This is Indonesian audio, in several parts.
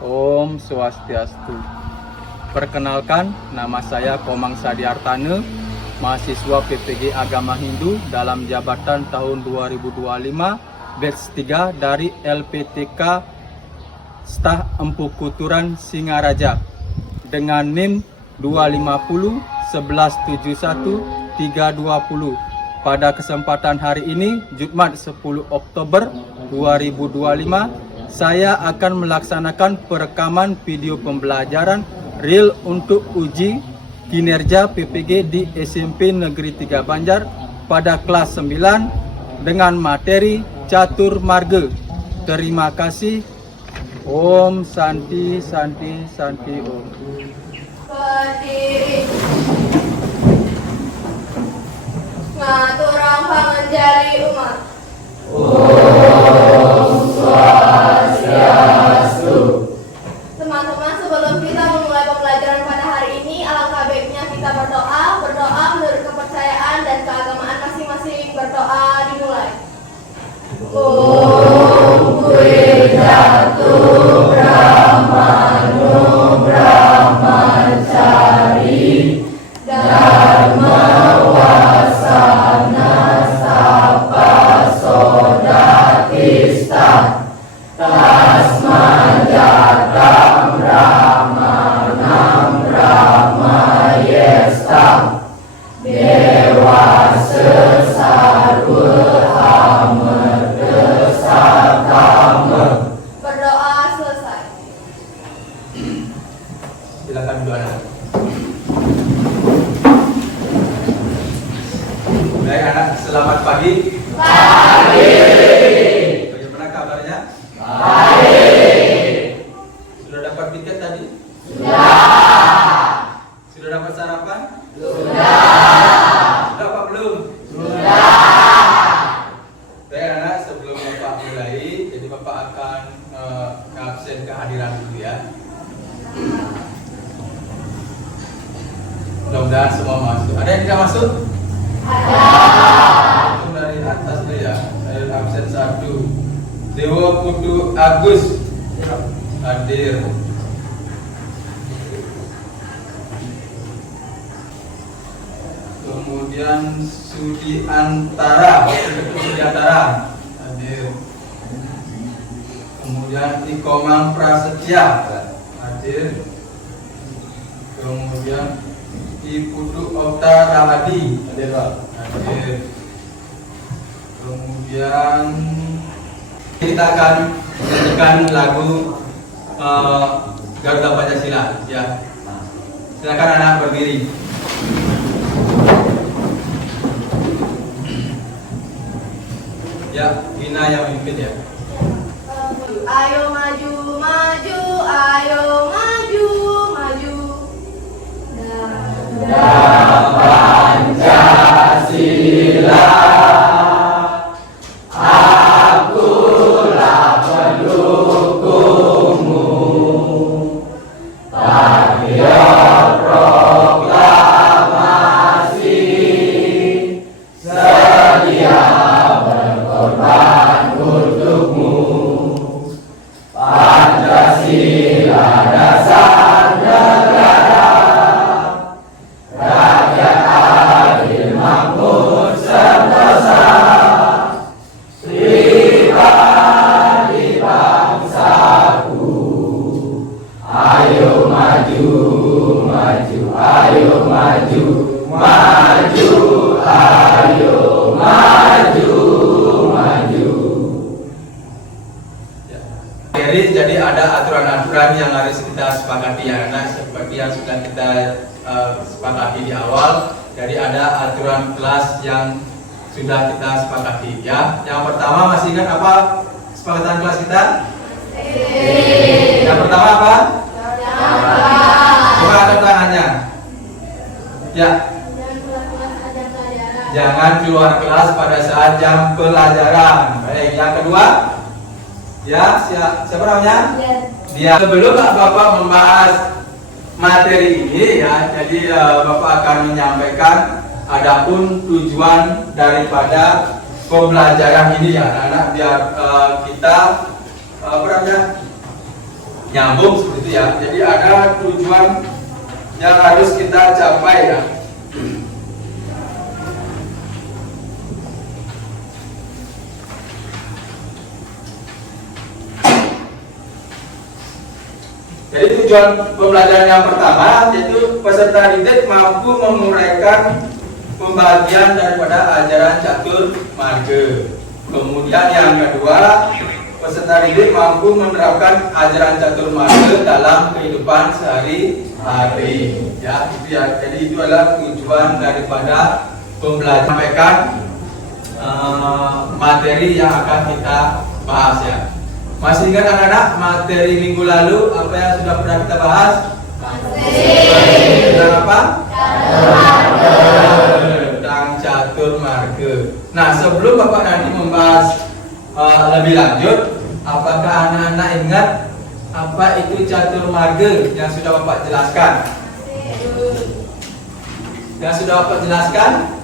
Om Swastiastu. Perkenalkan, nama saya Komang Sadiartane, mahasiswa PPG Agama Hindu dalam jabatan tahun 2025, batch 3 dari LPTK Stah Empu Kuturan Singaraja dengan NIM 250 1171 320. Pada kesempatan hari ini, Jumat 10 Oktober 2025, saya akan melaksanakan perekaman video pembelajaran real untuk uji kinerja PPG di SMP Negeri 3 Banjar pada kelas 9 dengan materi Catur Marga. Terima kasih. Om Santi Santi Santi Om. Berdiri. Ngaturang pangenjali umat. Om Swastiastu. Teman-teman, sebelum kita memulai pembelajaran pada hari ini, alangkah baiknya kita berdoa menurut kepercayaan dan keagamaan masing-masing. Berdoa dimulai. Om Wijatur Brahmanu Brahmacari Dharma Wasana Sapa Sodatista Tasmajatam Ramanam Ramayestam Dewasa Sarwa Amarta Satama. Berdoa selesai. Silakan doa. Baik anak, selamat pagi. Pagi. Bagaimana kabarnya? Baik. Sudah dapat tiket tadi? Sudah. Sudah dapat sarapan? Sudah. Sudah apa belum? Sudah. Baik anak, sebelum Bapak mulai, jadi Bapak akan absen kehadiran dulu ya. Mudah-mudahan semua masuk. Ada yang tidak masuk? Langsung dari atas deh ya. Saya absen 1. Dewa Putu Agus hadir. Kemudian Sudi Antara, Sudi Antara hadir. Kemudian Ikomang Prasetya hadir. Kemudian Iputu Okta Rahadi hadir. Kemudian kita akan menyanyikan lagu Garuda Pancasila ya. Silakan anak berdiri. Ya, Gina yang memimpin ya. Ayo maju, maju, ayo maju, maju. Pancasila, akulah pendukungmu. Patriot proklamasi, sedia berkorban untukmu. Pancasila dasar negara, rakyat adil makmur sentosa, pribadi bangsaku. Ayo maju, maju, ayo maju, maju, ayo maju, maju. Jadi ada aturan-aturan yang harus kita sepakati ya, karena seperti yang sudah kita sepakati di awal. Jadi ada aturan kelas yang sudah kita sepakati ya. Yang pertama, masih ingat apa kesepakatan kelas kita? Yang pertama apa? Coba angkat tangannya. Ya. Jangan keluar kelas pada saat jam pelajaran. Baik, yang kedua? Ya, siapa namanya? Dia. Sebelum Bapak membahas materi ini ya, jadi Bapak akan menyampaikan adapun tujuan daripada pembelajaran ini ya, anak-anak, biar kita nyambung seperti itu ya. Jadi ada tujuan yang harus kita capai ya. Jadi tujuan pembelajaran yang pertama yaitu peserta didik mampu menguraikan pembagian daripada ajaran catur marga. Kemudian yang kedua, peserta didik mampu menerapkan ajaran catur marga dalam kehidupan sehari-hari. Ya, itu ya. Jadi itu adalah tujuan daripada pembelajaran, sampaikan materi yang akan kita bahas ya. Masih ingat anak-anak materi minggu lalu apa yang sudah pernah kita bahas? Tentang apa? Tentang catur marga. Nah, sebelum Bapak nanti membahas lebih lanjut, apakah anak-anak ingat apa itu catur marga yang sudah Bapak jelaskan? Yang sudah Bapak jelaskan?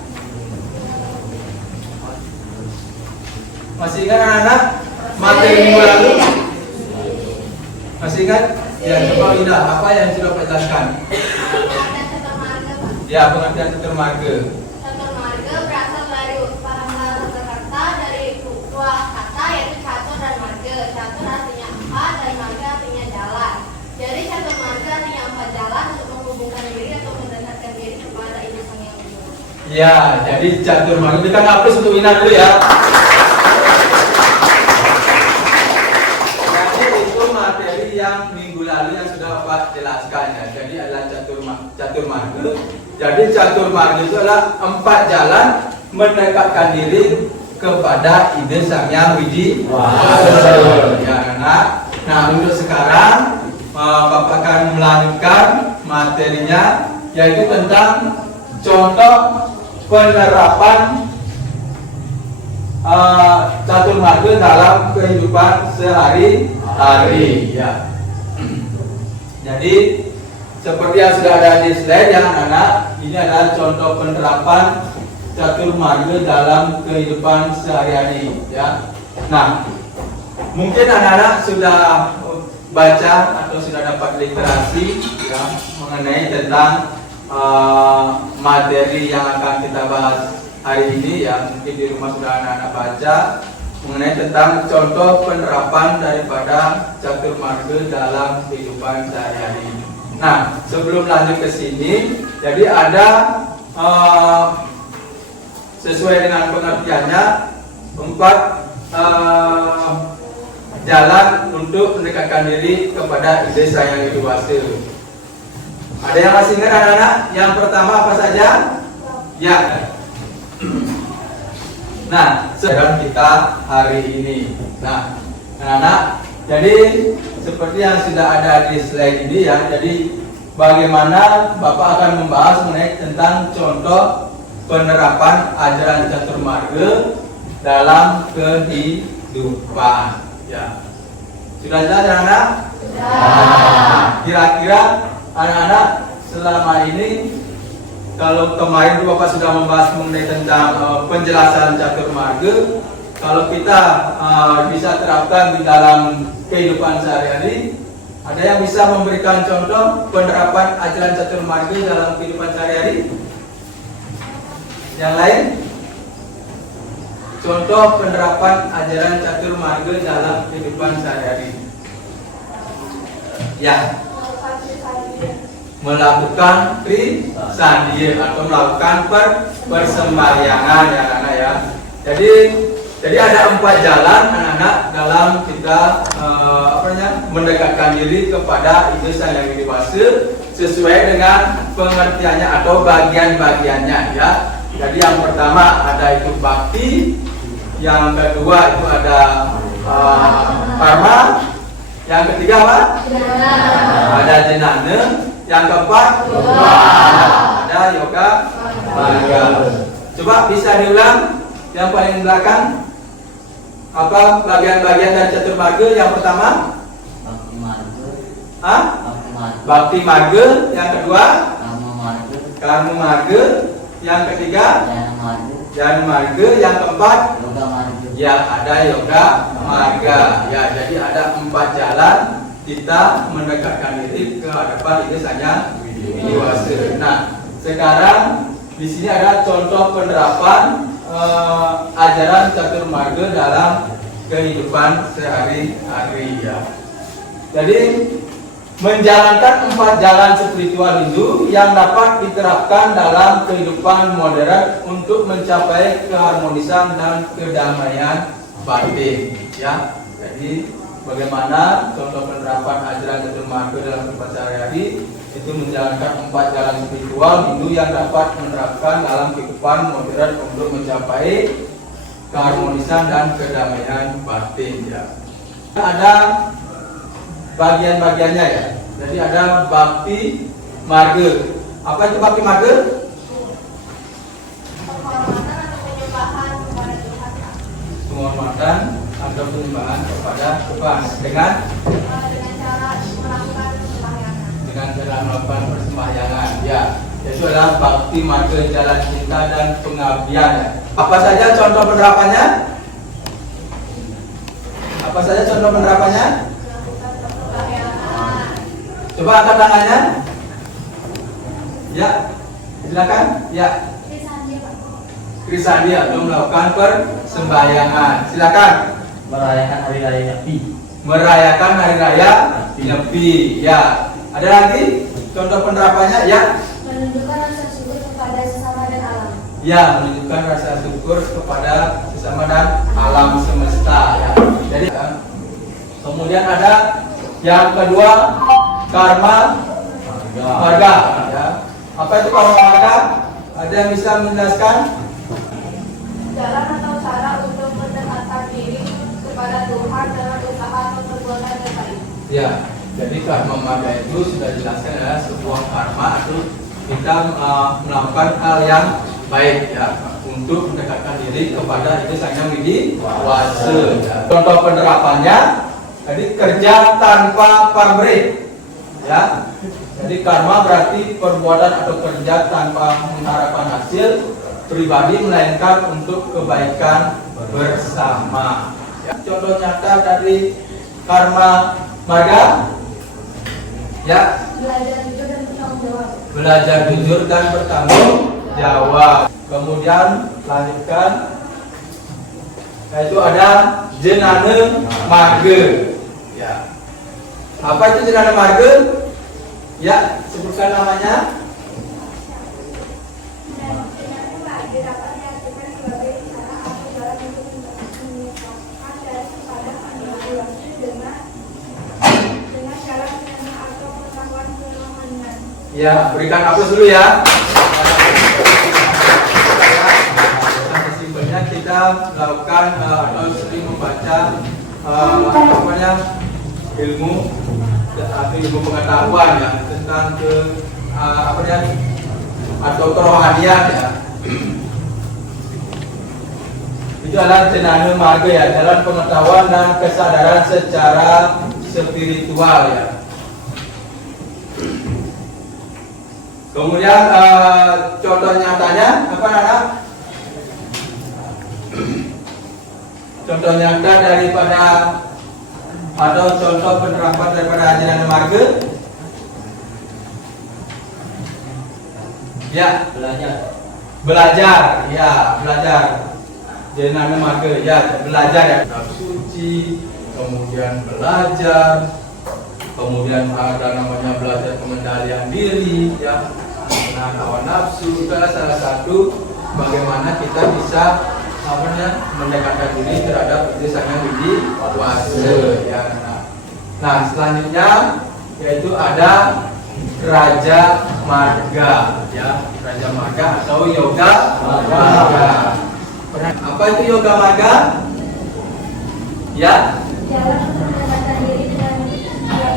Masih ingat anak-anak materi minggu lalu? Masih ingat? Ya, coba Ida, apa yang sudah Bapak jelaskan? Pengertian catur marga, Pak. Ya, pengertian catur marga. Catur marga berasal dari bahasa kata dari dua kata yaitu catur dan marga. Catur artinya empat dan marga artinya jalan. Jadi catur marga artinya empat jalan untuk menghubungkan diri atau mendekatkan diri kepada Ibu Sang Hyang Widi. Ya, jadi catur marga. Berikan aplaus untuk Ina dulu ya. Jadi itu materi yang minggu lalu yang sudah Bapak jelaskan ya. Jadi adalah catur marga. Jadi catur marga itu adalah empat jalan mendekatkan diri kepada ide Sang Hyang Widi Wasa. Ya, anak. Nah, untuk sekarang Bapak akan melanjutkan materinya yaitu tentang contoh penerapan catur marga dalam kehidupan sehari-hari ya. Jadi seperti yang sudah ada di slide ya anak-anak, ini adalah contoh penerapan catur marga dalam kehidupan sehari-hari ya. Nah, mungkin anak-anak sudah baca atau sudah dapat literasi ya mengenai tentang materi yang akan kita bahas hari ini ya. Mungkin di rumah sudah anak-anak baca mengenai tentang contoh penerapan daripada catur marga dalam kehidupan sehari-hari. Nah, sebelum lanjut ke sini, jadi ada sesuai dengan pengertiannya 4 jalan untuk mendekatkan diri kepada ide Sang Hyang Widi Wasa. Ada yang masih ingat anak-anak? Yang pertama apa saja? Ya. Nah, sedang kita hari ini. Nah, anak-anak, jadi seperti yang sudah ada di slide ini ya. Jadi bagaimana Bapak akan membahas mengenai tentang contoh penerapan ajaran catur marga dalam kehidupan. Ya. Sudah jelas anak-anak? Kira-kira anak-anak selama ini, kalau kemarin Bapak sudah membahas mengenai tentang penjelasan catur marga, kalau kita bisa terapkan di dalam kehidupan sehari-hari, ada yang bisa memberikan contoh penerapan ajaran catur marga dalam kehidupan sehari-hari? Yang lain? Contoh penerapan ajaran catur marga dalam kehidupan sehari-hari. Ya. Melakukan trisandian atau melakukan persembayangan ya anak-anak ya. Jadi ada 4 jalan anak-anak dalam kita mendekatkan diri kepada ide Sang Hyang Widi Wasa sesuai dengan pengertiannya atau bagian-bagiannya ya. Jadi yang pertama ada itu bakti, yang kedua itu ada karma, yang ketiga apa? Ada jenana. Yang keempat, ada yoga marga. Coba bisa diulang yang paling belakang. Apa bagian-bagian dari catur marga? Yang pertama, Bakti marga. Bakti marga. Yang kedua, Karma marga. karma marga. Yang ketiga, Jana marga. jana marga. Yang keempat, Yoga marga. ya ada yoga marga. Ya, jadi ada 4 jalan kita mendekatkan diri ke hadapan itu saja widiwasa. Nah, sekarang di sini ada contoh penerapan ajaran catur marga dalam kehidupan sehari-hari ya. Jadi menjalankan 4 jalan spiritual Hindu yang dapat diterapkan dalam kehidupan modern untuk mencapai keharmonisan dan kedamaian batin ya. Jadi bagaimana contoh penerapan ajaran catur marga dalam kehidupan sehari-hari itu menjalankan 4 jalan spiritual Hindu yang dapat menerapkan dalam kehidupan modern untuk mencapai keharmonisan dan kedamaian batin ya. Ada bagian-bagiannya ya. Jadi ada bakti marga. Apa itu bakti marga? Penghormatan atau penyembahan kepada Tuhan. Penghormatan atau penyembahan kepada Tuhan dengan Cara melakukan persembahyangan ya. Itu adalah bakti marga jalan cinta dan pengabdian ya. Apa saja contoh penerapannya? Apa saja contoh penerapannya? Coba angkat tangannya. Ya, silakan. Ya. Krisandi atau melakukan persembahyangan. Silakan. Merayakan hari raya Nyepi. Merayakan hari raya Nyepi. Ya. Ada lagi contoh penerapannya? Ya. menunjukkan rasa syukur kepada sesama dan alam. Ya, menunjukkan rasa syukur kepada sesama dan alam semesta ya. Jadi kemudian ada yang kedua, karma marga ya. Apa itu karma marga? Ada yang bisa menjelaskan? Jalan atau cara untuk mendekatkan diri kepada Tuhan dengan usaha atau perbuatan yang baik. Ya, jadi karma marga itu sudah dijelaskan adalah sebuah karma atau kita melakukan hal yang baik ya untuk mendekatkan diri kepada itu sang yang widiwasa ya. Contoh penerapannya, jadi kerja tanpa pamrih ya. Jadi karma berarti perbuatan atau kerja tanpa mengharapkan hasil pribadi melainkan untuk kebaikan bersama ya. Contoh nyata dari karma marga ya, Belajar jujur dan bertanggung jawab. belajar jujur dan bertanggung jawab. Kemudian lanjutkan, yaitu ada jenana marga ya. Apa itu jenana marga? Ya, sebutkan namanya. Dapat diartikan sebagai cara atau jalan untuk menyesatkan dan kepada pendidikan dengan cara mengenal atau pengetahuan kerohanian. Ya, berikan aplaus dulu ya. Simpelnya kita melakukan atau sering membaca ilmu atau ilmu pengetahuan ya tentang atau kerohanian ya. Itu adalah jenana marga ya, jalan pengetahuan dan kesadaran secara spiritual ya. Kemudian contoh nyatanya apa anak? Contoh nyata daripada atau contoh penerapan daripada ajaran marga? Ya, belajar, ya belajar. Jenana marga, ya belajar ya. Suci, kemudian belajar, kemudian ada namanya belajar pengendalian diri, ya. Nah, hawa nafsu itu adalah salah satu bagaimana kita bisa mendekatkan diri terhadap diri sang yang widiwasa ya. Nah, selanjutnya yaitu ada raja marga ya, raja marga atau yoga marga. Apa itu yoga marga? Ya. Jalan untuk mendekatkan diri dengan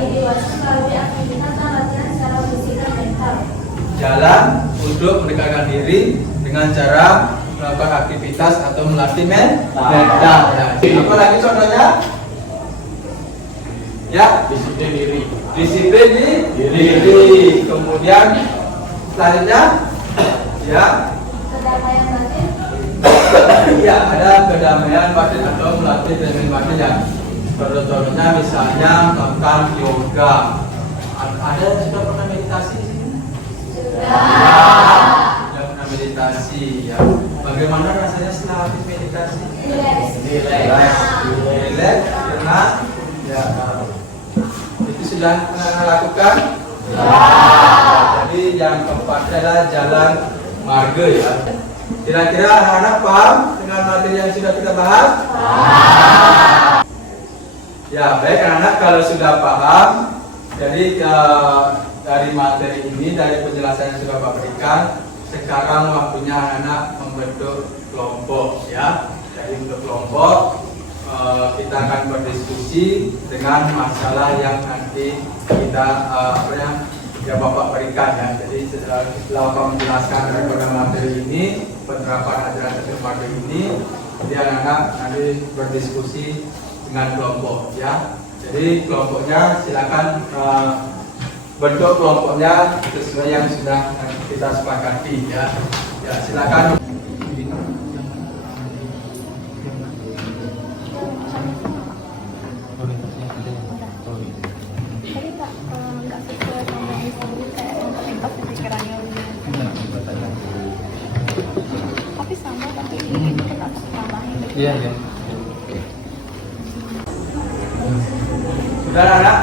widiwasa melalui aktivitas dan latihan secara fisik dan mental. Jalan untuk mendekatkan diri dengan cara melakukan aktivitas atau melatih mental. Apa lagi contohnya? Ya, disiplin diri. Disiplin diri. Kemudian selanjutnya, ya. Kedamaian batin. Ya, ada kedamaian batin atau melatih kedamaian batin ya. Contohnya misalnya melakukan yoga. Ada sudah pernah meditasi? Sudah pernah meditasi ya. Bagaimana rasanya setelah habis meditasi? Relax, tenang. Ya. Itu sudah pernah lakukan? Jadi yang keempat adalah jalan marga ya. Kira-kira anak-anak paham dengan materi yang sudah kita bahas? Ya, baik anak-anak, kalau sudah paham, jadi dari materi ini, dari penjelasan yang sudah Pak berikan, sekarang waktunya anak-anak membentuk kelompok ya. Jadi untuk kelompok kita akan berdiskusi dengan masalah yang nanti kita ya Bapak berikan ya. Jadi setelah Bapak menjelaskan daripada materi ini, penerapan ajaran catur marga ini, jadi anak-anak nanti berdiskusi dengan kelompok ya. Jadi kelompoknya silakan bentuk kelompoknya sesuai yang sudah kita sepakati ya. Ya silakan. Iya, iya. Sudah anak?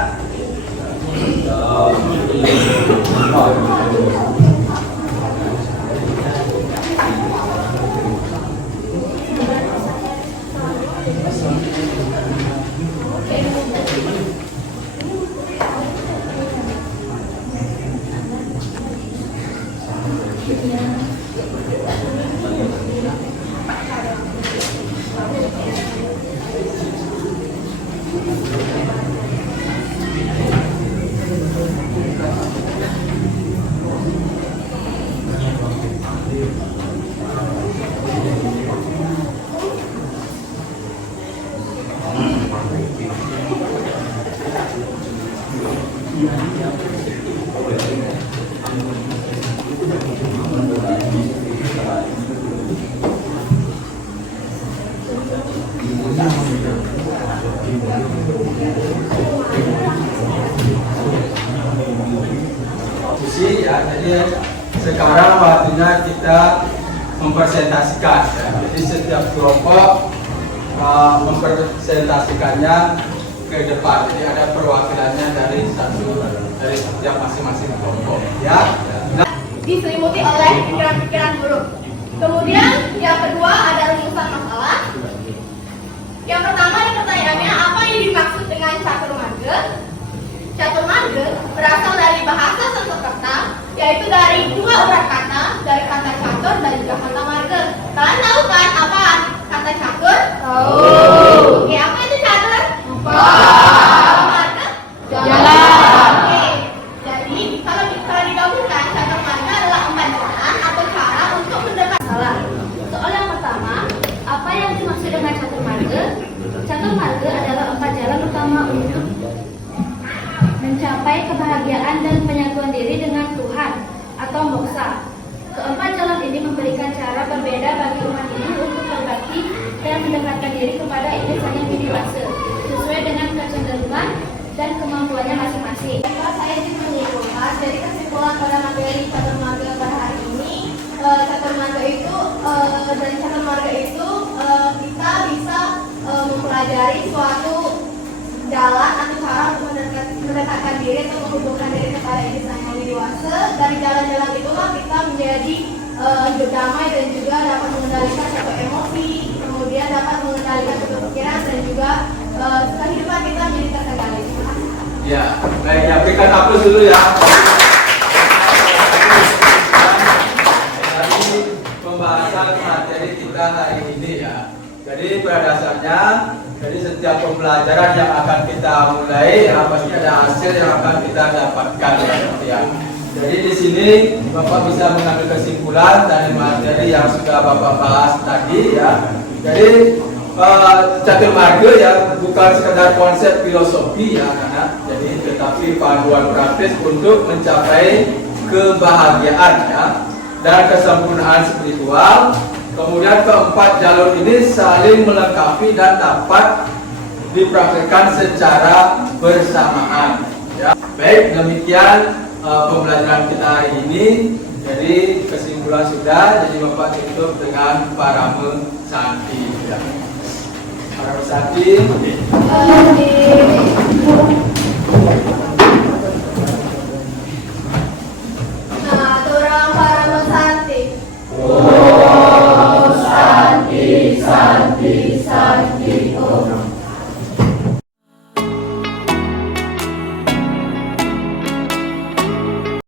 Ya, jadi sekarang waktunya kita mempresentasikan ya. Jadi setiap kelompok mempresentasikannya ke depan. Jadi ada perwakilannya dari setiap masing-masing kelompok ya. Nah, diselimuti oleh pikiran-pikiran buruk. Kemudian yang kedua ada rumusan masalah. Yang pertama di pertanyaannya, apa yang dimaksud dengan catur marga? Catur marga berasal dari bahasa Sanskerta, yaitu dari dua urat kata, dari kata catur dan juga kata marga. Kalian tahu kan apa kata catur? Tahu. Oke, apa itu catur? Kata marga? Jalan. Oke. Jadi kalau digabungkan, catur marga adalah 4 jalan atau cara untuk mendekat salah. Soal yang pertama, apa yang dimaksud dengan catur marga? Catur marga adalah 4 jalan utama untuk mencapai kebahagiaan dan penyatuan diri dengan Tuhan atau moksa. Keempat jalan ini memberikan cara berbeda bagi umat ini untuk berbakti dan mendekatkan diri kepada Iblis Sang Yang Widi Wasa sesuai dengan kecenderungan dan kemampuannya masing-masing. Saya ingin menyimpulkan dari kesimpulan pada materi catur marga pada hari ini, catur marga itu kita bisa mempelajari suatu jalan atau cara untuk mendekatkan diri atau menghubungkan diri kepada Iblis Sang Yang Widi Wasa. Dari jalan-jalan itulah kita menjadi hidup damai dan juga dapat mengendalikan suatu emosi, kemudian dapat mengendalikan suatu pikiran dan juga kehidupan kita menjadi terkendali. ya, baik ya, berikan aplaus dulu ya. Tadi pembahasan materi kita hari ini ya. Jadi pada dasarnya, jadi setiap pembelajaran yang akan kita mulai, ya, pasti ada hasil yang akan kita dapatkan ya. Jadi di sini Bapak bisa mengambil kesimpulan dari materi yang sudah Bapak bahas tadi ya. Jadi catur marga ya bukan sekedar konsep filosofi ya anak, jadi tetapi panduan praktis untuk mencapai kebahagiaan ya dan kesempurnaan spiritual. Kemudian keempat jalur ini saling melengkapi dan dapat dipraktekkan secara bersamaan. Ya. Baik, demikian pembelajaran kita hari ini. Jadi kesimpulan sudah, jadi Bapak tutup dengan parame sati. Ya. Parame sati.